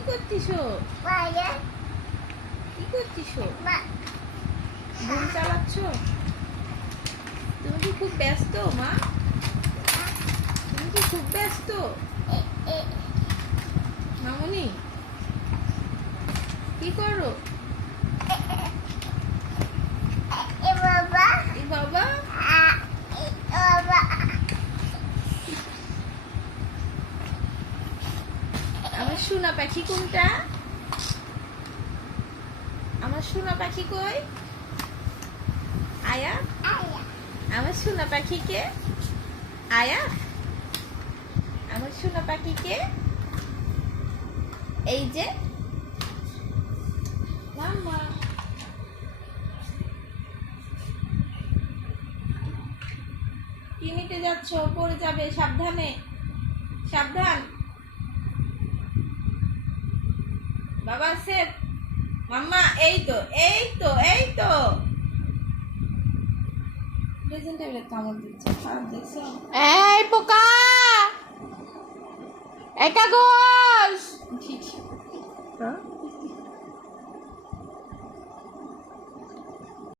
করছিস ও? কি করছিস ঘুম চালাচ্ছ? তুমি কি খুব ব্যস্ত মা? তুমি কি খুব ব্যস্ত? মামনি কি করো এই বাবা আমার সোনা পাখি কোনটা? আমার সোনা পাখি কই? আয়া? আমার সোনা পাখি কে? আয়া? আমার সোনা পাখি কে? এই যে। মাম্মা। কি নিতে যাচ্ছ, পড়ে যাবে, সাবধানে। সাবধান। বাবা সেফ। মাম্মা এই তো এই তো এই তো। প্রেজেন্টেবলের কামড় দিচ্ছে খারাপ দেখছ এই পোকা! একা গোস ঠিক।